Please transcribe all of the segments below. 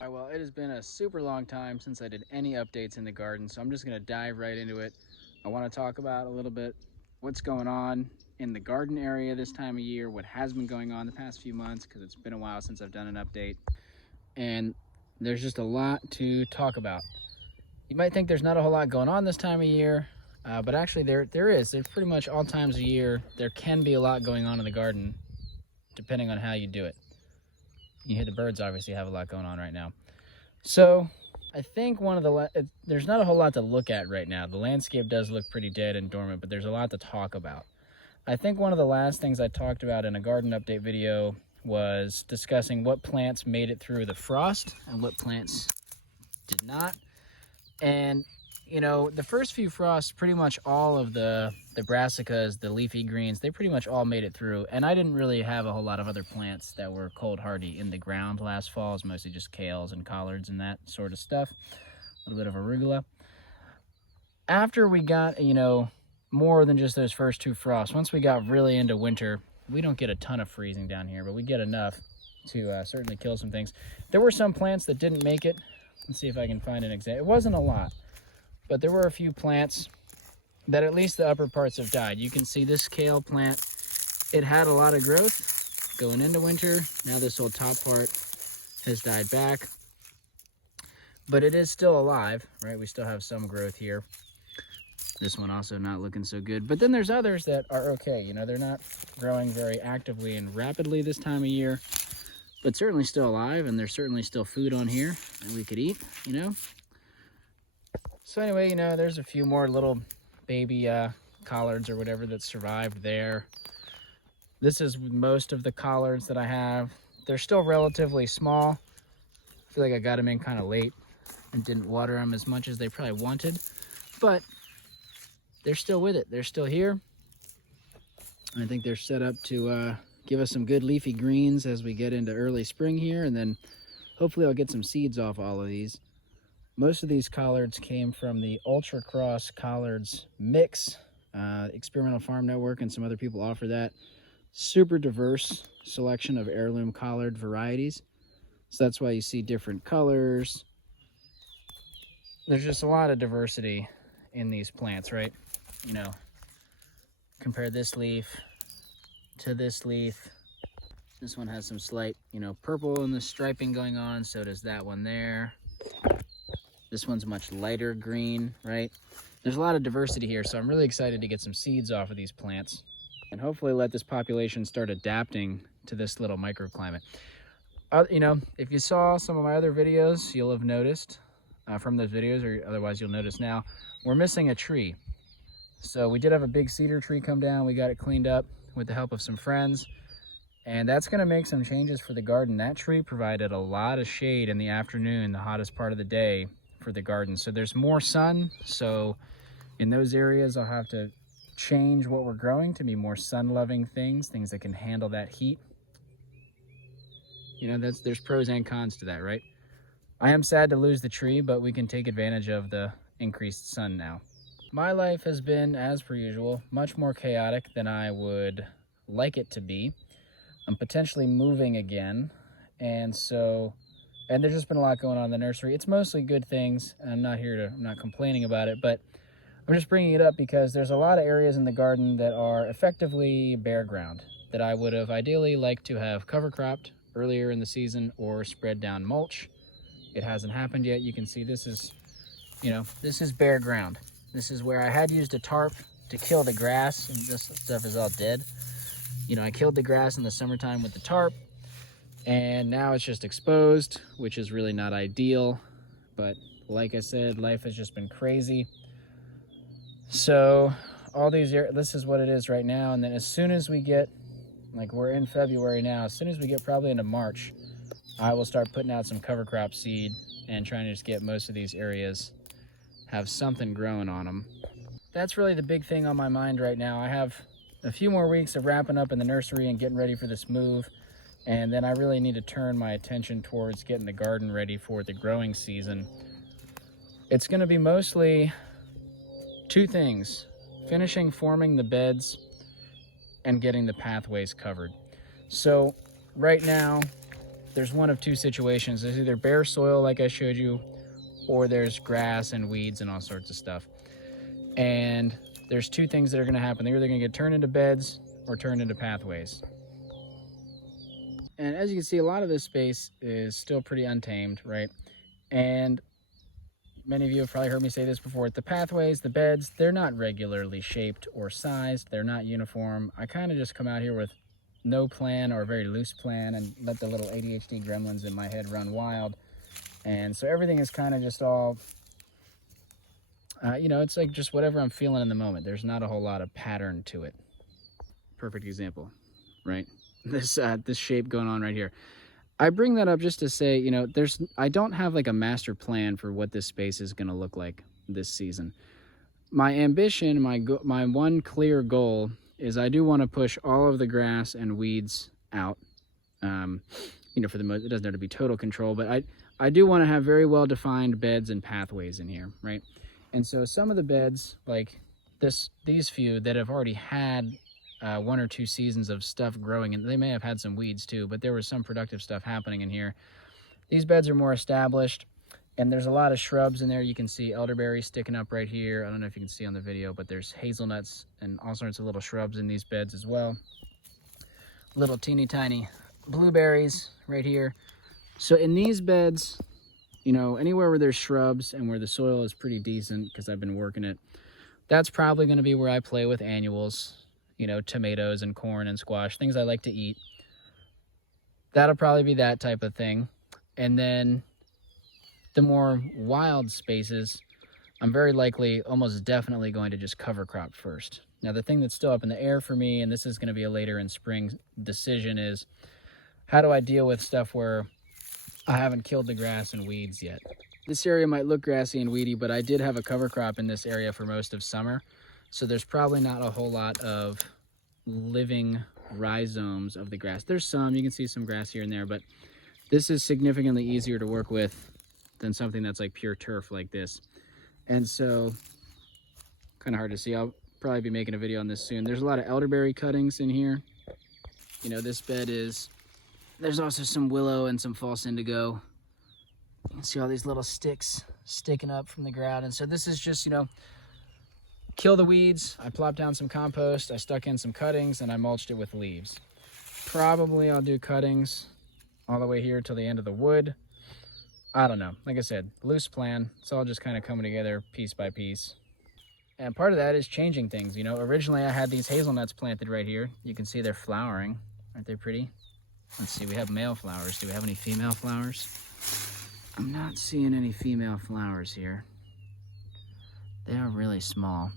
All right, well, it has been a super long time since I did any updates in the garden, so I'm just gonna dive right into it. I wanna talk about a little bit what's going on in the garden area this time of year, what has been going on the past few months, because it's been a while since I've done an update. And there's just a lot to talk about. You might think there's not a whole lot going on this time of year, but actually there is. There's pretty much all times of year, there can be a lot going on in the garden, depending on how you do it. You hear the birds obviously have a lot going on right now. So I think there's not a whole lot to look at right now. The landscape does look pretty dead and dormant, but there's a lot to talk about. I think one of the last things I talked about in a garden update video was discussing what plants made it through the frost and what plants did not. And you know, the first few frosts, pretty much all of the brassicas, the leafy greens, they pretty much all made it through. And I didn't really have a whole lot of other plants that were cold hardy in the ground last fall. It's mostly just kales and collards and that sort of stuff. A little bit of arugula. After we got, you know, more than just those first two frosts, once we got really into winter, we don't get a ton of freezing down here, but we get enough to certainly kill some things. There were some plants that didn't make it. Let's see if I can find an example. It wasn't a lot, but there were a few plants that at least the upper parts have died. You can see this kale plant, it had a lot of growth going into winter. Now this whole top part has died back, but it is still alive, right? We still have some growth here. This one also not looking so good. But then there's others that are okay. You know, they're not growing very actively and rapidly this time of year, but certainly still alive, and there's certainly still food on here that we could eat, you know? So anyway, you know, there's a few more little baby collards or whatever that survived there. This is most of the collards that I have. They're still relatively small. I feel like I got them in kind of late and didn't water them as much as they probably wanted, but they're still with it. They're still here. I think they're set up to give us some good leafy greens as we get into early spring here, and then hopefully I'll get some seeds off all of these. Most of these collards came from the Ultra Cross Collards Mix. Experimental Farm Network and some other people offer that. Super diverse selection of heirloom collard varieties. So that's why you see different colors. There's just a lot of diversity in these plants, right? You know, compare this leaf to this leaf. This one has some slight, you know, purple in the striping going on. So does that one there. This one's much lighter green, right? There's a lot of diversity here, so I'm really excited to get some seeds off of these plants and hopefully let this population start adapting to this little microclimate. You know, if you saw some of my other videos, you'll have noticed from those videos, or otherwise you'll notice now, we're missing a tree. So we did have a big cedar tree come down. We got it cleaned up with the help of some friends, and that's gonna make some changes for the garden. That tree provided a lot of shade in the afternoon, the hottest part of the day, for the garden. So there's more sun, so in those areas I'll have to change what we're growing to be more sun-loving things that can handle that heat. You know, there's pros and cons to that, right? I am sad to lose the tree, but we can take advantage of the increased sun now. My life has been, as per usual, much more chaotic than I would like it to be. I'm potentially moving again, and there's just been a lot going on in the nursery. It's mostly good things, and I'm not complaining about it, but I'm just bringing it up because there's a lot of areas in the garden that are effectively bare ground that I would have ideally liked to have cover cropped earlier in the season or spread down mulch. It hasn't happened yet. You can see this is bare ground. This is where I had used a tarp to kill the grass, and this stuff is all dead. You know, I killed the grass in the summertime with the tarp, and now it's just exposed, which is really not ideal. But like I said, life has just been crazy. So this is what it is right now. And then as soon as we get, like we're in February now, as soon as we get probably into March, I will start putting out some cover crop seed and trying to just get most of these areas have something growing on them. That's really the big thing on my mind right now. I have a few more weeks of wrapping up in the nursery and getting ready for this move. And then I really need to turn my attention towards getting the garden ready for the growing season. It's going to be mostly two things: finishing forming the beds and getting the pathways covered. So right now, there's one of two situations. There's either bare soil like I showed you, or there's grass and weeds and all sorts of stuff. And there's two things that are gonna happen. They're either gonna get turned into beds or turned into pathways. And as you can see, a lot of this space is still pretty untamed, right? And many of you have probably heard me say this before. The pathways, the beds, they're not regularly shaped or sized. They're not uniform. I kind of just come out here with no plan or a very loose plan and let the little ADHD gremlins in my head run wild. And so everything is kind of just all, you know, it's like just whatever I'm feeling in the moment. There's not a whole lot of pattern to it. Perfect example, right? This shape going on right here. I bring that up just to say, you know, I don't have like a master plan for what this space is going to look like this season. My ambition, my one clear goal is I do want to push all of the grass and weeds out. You know, for the most, it doesn't have to be total control, but I do want to have very well defined beds and pathways in here, right? And so some of the beds, like these few that have already had 1 or 2 seasons of stuff growing, and they may have had some weeds too, but there was some productive stuff happening in here. These beds are more established, and there's a lot of shrubs in there. You can see elderberry sticking up right here. I don't know if you can see on the video, but there's hazelnuts and all sorts of little shrubs in these beds as well. Little teeny tiny blueberries right here. So in these beds, you know, anywhere where there's shrubs and where the soil is pretty decent, because I've been working it, that's probably going to be where I play with annuals. You know, tomatoes and corn and squash, things I like to eat. That'll probably be that type of thing. And then the more wild spaces, I'm very likely, almost definitely going to just cover crop first. Now, the thing that's still up in the air for me, and this is going to be a later in spring decision, is how do I deal with stuff where I haven't killed the grass and weeds yet? This area might look grassy and weedy, but I did have a cover crop in this area for most of summer. So there's probably not a whole lot of living rhizomes of the grass. There's some, you can see some grass here and there, but this is significantly easier to work with than something that's like pure turf like this. And so, kind of hard to see. I'll probably be making a video on this soon. There's a lot of elderberry cuttings in here. You know, this bed there's also some willow and some false indigo. You can see all these little sticks sticking up from the ground. And so this is just, you know, kill the weeds. I plopped down some compost, I stuck in some cuttings, and I mulched it with leaves. Probably I'll do cuttings all the way here till the end of the wood. I don't know. Like I said, loose plan. It's all just kind of coming together piece by piece. And part of that is changing things. You know, originally I had these hazelnuts planted right here. You can see they're flowering. Aren't they pretty? Let's see, we have male flowers. Do we have any female flowers? I'm not seeing any female flowers here. They are really small.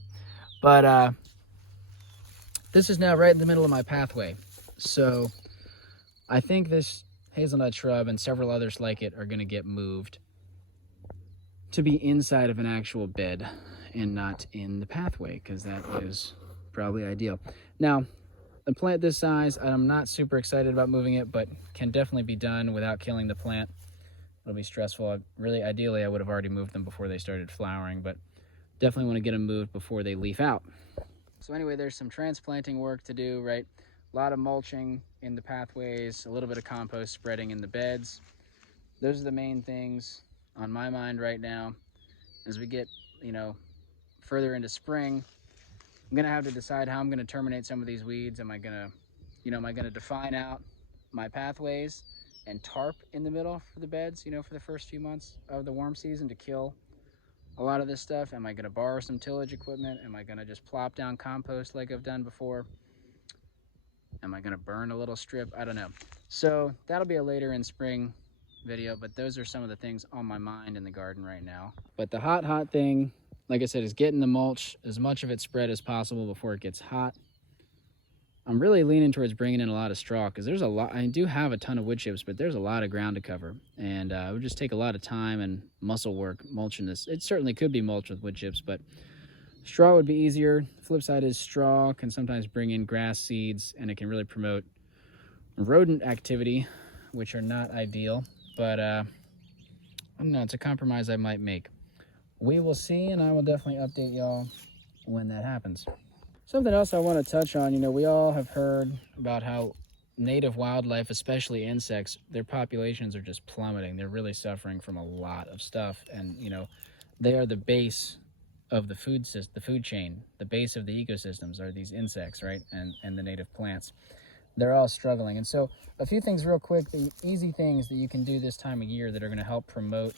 But this is now right in the middle of my pathway. So I think this hazelnut shrub and several others like it are going to get moved to be inside of an actual bed and not in the pathway, because that is probably ideal. Now, a plant this size, I'm not super excited about moving it, but can definitely be done without killing the plant. It'll be stressful. Really, ideally, I would have already moved them before they started flowering, but definitely want to get them moved before they leaf out. So anyway, there's some transplanting work to do, right? A lot of mulching in the pathways, a little bit of compost spreading in the beds. Those are the main things on my mind right now. As we get, you know, further into spring, I'm gonna have to decide how I'm gonna terminate some of these weeds. Am I gonna define out my pathways and tarp in the middle for the beds, you know, for the first few months of the warm season to kill a lot of this stuff? Am I going to borrow some tillage equipment? Am I going to just plop down compost like I've done before? Am I going to burn a little strip? I don't know. So that'll be a later in spring video, but those are some of the things on my mind in the garden right now. But the hot thing, like I said, is getting the mulch, as much of it spread as possible before it gets hot. I'm really leaning towards bringing in a lot of straw, because there's a lot. I do have a ton of wood chips, but there's a lot of ground to cover, and it would just take a lot of time and muscle work mulching this. It certainly could be mulched with wood chips, but straw would be easier. The flip side is straw can sometimes bring in grass seeds, and it can really promote rodent activity, which are not ideal. But I don't know, it's a compromise I might make. We will see, and I will definitely update y'all when that happens. Something else I want to touch on, you know, we all have heard about how native wildlife, especially insects, their populations are just plummeting. They're really suffering from a lot of stuff, and they are the base of the food system, the food chain. The base of the ecosystems are these insects, right? And the native plants. They're all struggling. And so a few things real quick, the easy things that you can do this time of year that are going to help promote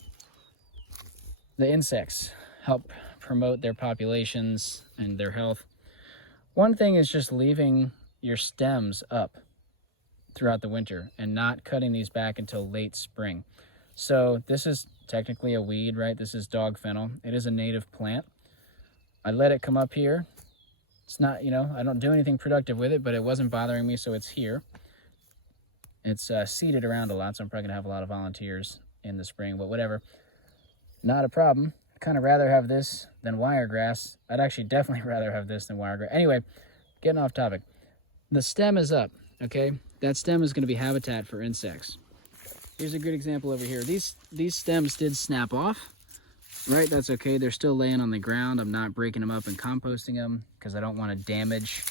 the insects, help promote their populations and their health. One thing is just leaving your stems up throughout the winter and not cutting these back until late spring. So this is technically a weed, right? This is dog fennel. It is a native plant. I let it come up here. It's not, I don't do anything productive with it, but it wasn't bothering me, so it's here. It's seeded around a lot, so I'm probably gonna have a lot of volunteers in the spring, but whatever. Not a problem. I'd kind of rather have this than wiregrass. I'd actually definitely rather have this than wiregrass. Anyway, getting off topic. The stem is up, okay? That stem is gonna be habitat for insects. Here's a good example over here. These stems did snap off, right? That's okay. They're still laying on the ground. I'm not breaking them up and composting them because I don't want to damage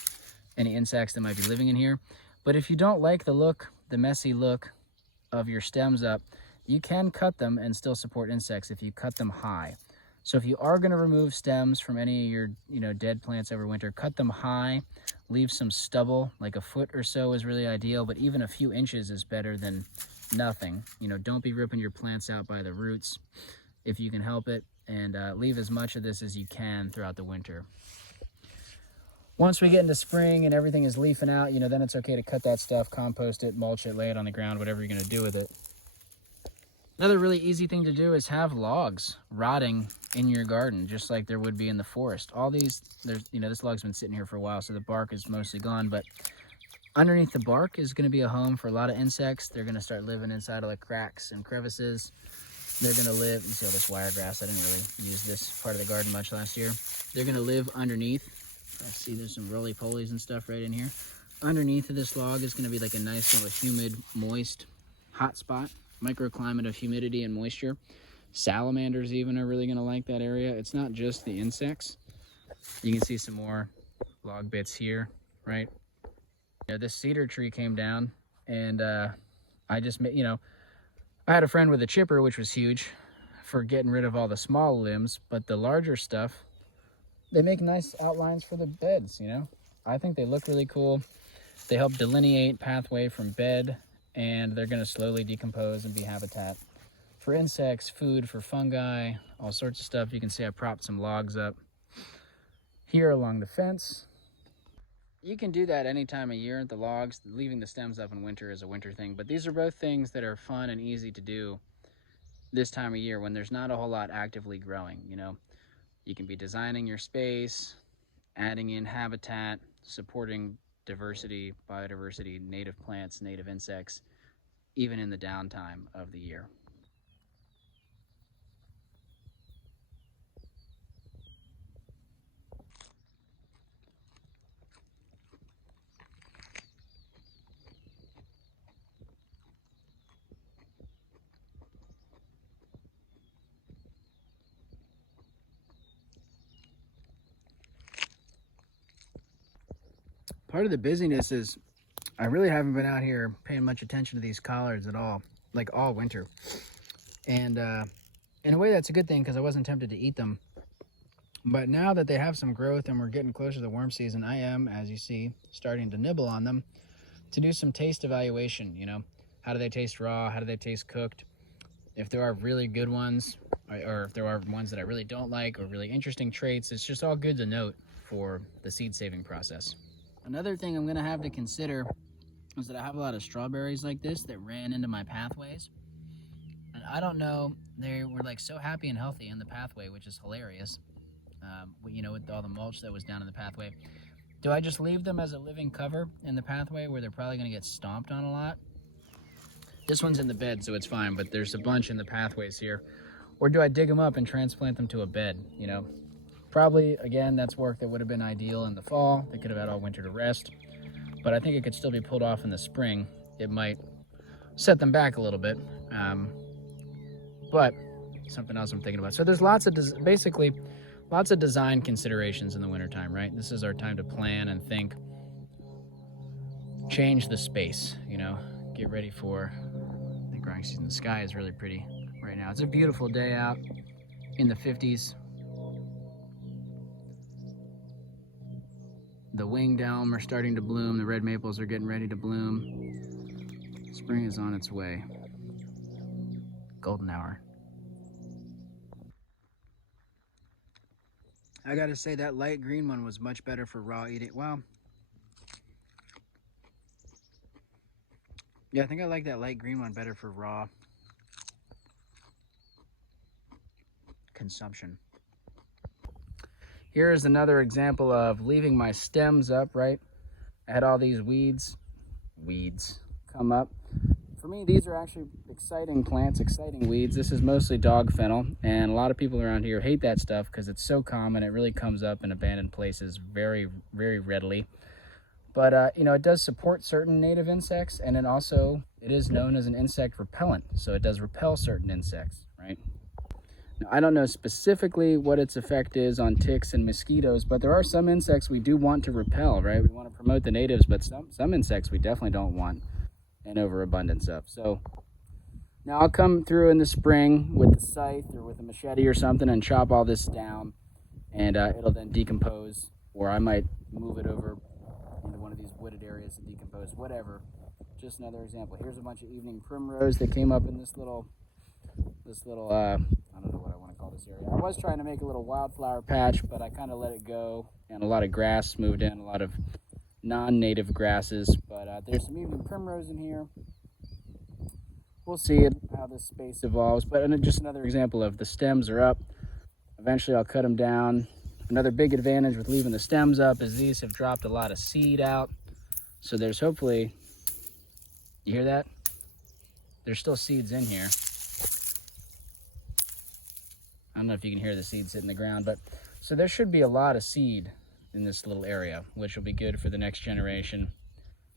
any insects that might be living in here. But if you don't like the look, the messy look of your stems up, you can cut them and still support insects if you cut them high. So if you are going to remove stems from any of your dead plants over winter, cut them high, leave some stubble, like a foot or so is really ideal, but even a few inches is better than nothing. Don't be ripping your plants out by the roots if you can help it, and leave as much of this as you can throughout the winter. Once we get into spring and everything is leafing out, then it's okay to cut that stuff, compost it, mulch it, lay it on the ground, whatever you're going to do with it. Another really easy thing to do is have logs rotting in your garden, just like there would be in the forest. All these, this log's been sitting here for a while, so the bark is mostly gone, but underneath the bark is going to be a home for a lot of insects. They're going to start living inside of the cracks and crevices. They're going to live, you see all this wiregrass, I didn't really use this part of the garden much last year. They're going to live underneath. I see there's some roly-polies and stuff right in here. Underneath of this log is going to be like a nice little humid, moist hot spot, microclimate of humidity and moisture. Salamanders even are really going to like that area. It's not just the insects. You can see some more log bits here, right? This cedar tree came down, and I just made, I had a friend with a chipper, which was huge, for getting rid of all the small limbs, but the larger stuff, they make nice outlines for the beds, I think they look really cool. They help delineate pathway from bed, and they're going to slowly decompose and be habitat for insects, food for fungi, all sorts of stuff. You can see I propped some logs up here along the fence. You can do that any time of year. The logs, leaving the stems up in winter is a winter thing, but these are both things that are fun and easy to do this time of year when there's not a whole lot actively growing. You can be designing your space, adding in habitat, supporting diversity, biodiversity, native plants, native insects, even in the downtime of the year. Part of the busyness is I really haven't been out here paying much attention to these collards at all, like all winter. And in a way that's a good thing because I wasn't tempted to eat them. But now that they have some growth and we're getting closer to the worm season, I am, as you see, starting to nibble on them to do some taste evaluation. How do they taste raw? How do they taste cooked? If there are really good ones, or if there are ones that I really don't like, or really interesting traits, it's just all good to note for the seed saving process. Another thing I'm gonna have to consider is that I have a lot of strawberries like this that ran into my pathways. And I don't know, they were like so happy and healthy in the pathway, which is hilarious. With all the mulch that was down in the pathway. Do I just leave them as a living cover in the pathway where they're probably gonna get stomped on a lot? This one's in the bed, so it's fine, but there's a bunch in the pathways here. Or do I dig them up and transplant them to a bed, Probably, again, that's work that would have been ideal in the fall. They could have had all winter to rest. But I think it could still be pulled off in the spring. It might set them back a little bit. But something else I'm thinking about. So there's lots of design considerations in the wintertime, right? This is our time to plan and think. change the space, you know, get ready for the growing season. The sky is really pretty right now. It's a beautiful day out in the 50s. The winged elm are starting to bloom. The red maples are getting ready to bloom. Spring is on its way. Golden hour. I gotta say that light green one was much better for raw eating. Well, yeah, I think I like that light green one better for raw consumption. Here is another example of leaving my stems up, right? I had all these weeds come up. For me, these are actually exciting plants, exciting weeds. This is mostly dog fennel, and a lot of people around here hate that stuff because it's so common. It really comes up in abandoned places very, very readily. But, you know, it does support certain native insects, and it is known as an insect repellent. So it does repel certain insects, right? Now, I don't know specifically what its effect is on ticks and mosquitoes, but there are some insects we do want to repel, right? We want to promote the natives, but some insects we definitely don't want an overabundance of. So now I'll come through in the spring with the scythe or with a machete or something and chop all this down, and it'll then decompose, or I might move it over into one of these wooded areas to decompose, whatever. Just another example. Here's a bunch of evening primrose that came up in this little I don't know what I want to call this area. I was trying to make a little wildflower patch, but I kind of let it go, and a lot of grass moved in, a lot of non-native grasses. But there's some evening primrose in here. We'll see how this space evolves. But just another example of the stems are up. Eventually I'll cut them down. Another big advantage with leaving the stems up is these have dropped a lot of seed out. So there's hopefully, you hear that? There's still seeds in here. I don't know if you can hear the seeds hitting the ground, but so there should be a lot of seed in this little area, which will be good for the next generation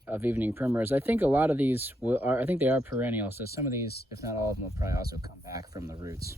of evening primrose. I think a lot of these I think they are perennial, so some of these, if not all of them, will probably also come back from the roots.